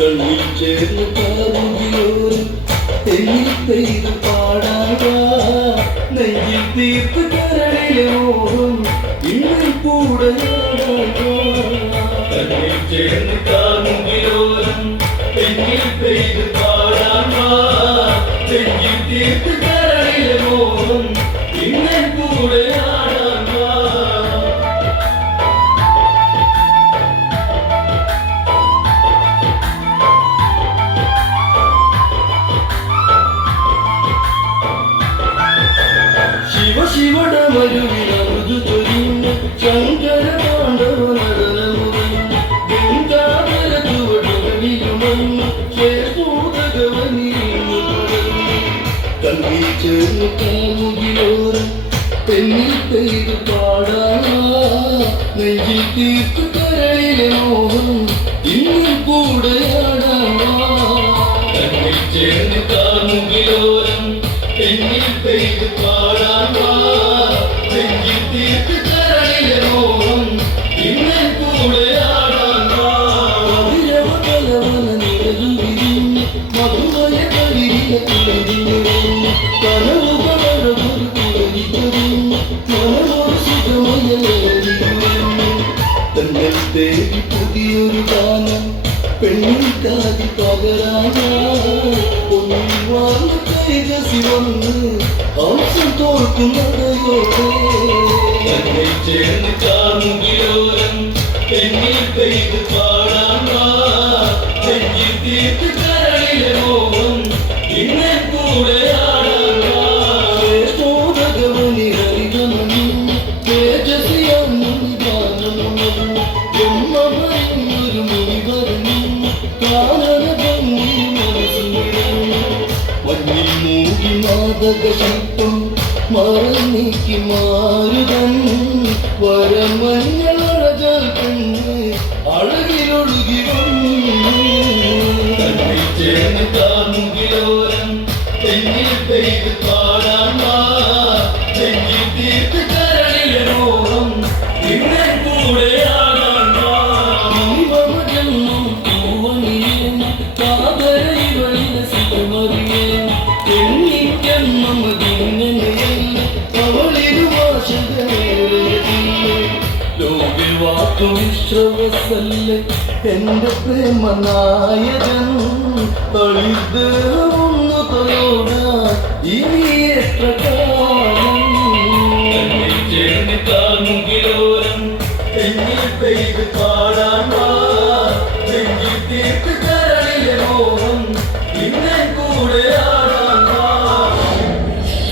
കണ്ണിൽ ചേർന്ന് കാമുകിയോരും തെന്നിൽ പെയ്ത് പാടാകാ നെഞ്ചിൽ തീർത്ത് കരളിലെ മോഹം ഇന്നിൽ കൂടെ കണ്ണിൽ ചേർന്ന് കാമുകിയോരും തെന്നിൽ പെയ്ത് പാടാകാ നെഞ്ചിൽ തീർത്ത് കരളിലെ മോഹം ഇന്നിൽ കൂടെ മരുവിനമൃതു ചൊരിഞ്ഞ് ശങ്കര പാണ്ഡവ നടനമുറിഞ്ഞ് ഗംഗാധര ചുവടുകളിലുമഞ്ഞ് ചേർന്നൂതകവനിരുന്നു തുടർന്ന് കണ്ണി ചേർന്ന് കാമുകിലോരം തെന്നിൽ പെയ്തു പാടാ നെഞ്ചിൽ തീർത്തു കരളിലെ മോഹം തന്നിൽ തേടി പുതിയൊരു ഗാനം പെണ്ണിൻ കാതി പകരാനാ. ഒന്നിൽ വാങ്ങ കൈകസി വന്ന് ഹംസം തോൽക്കുന്നതയോടെ എന്നെ ചേർന്ന് കാമുകിലോരം എന്നിൽ പെയ്ത് പാടാമാ വന്നിൽ മൂകി മാതക ശബ്ദം മറന്നീക്കി മാരുതൻ വരമഞ്ഞളഴകാൽ കണ്ണ് അഴകിലൊഴുകി വന്നു കാമുകിലോരം തെന്നിൽ പെയ്ത് പാടാമാ തെന്നിൽ തീർത്ത് കരളിലെ മോഹം. ഇന്നെ ലോകവാക്കു എന്റെ പ്രേമനായകൻ? തളിത് ഒന്ന് തലോട ഇനി എത്ര കാലം? കണ്ണിൽ ചേർന്ന് കാമുകിലോരം തെന്നിൽ പെയ്ത് തീർത്ത്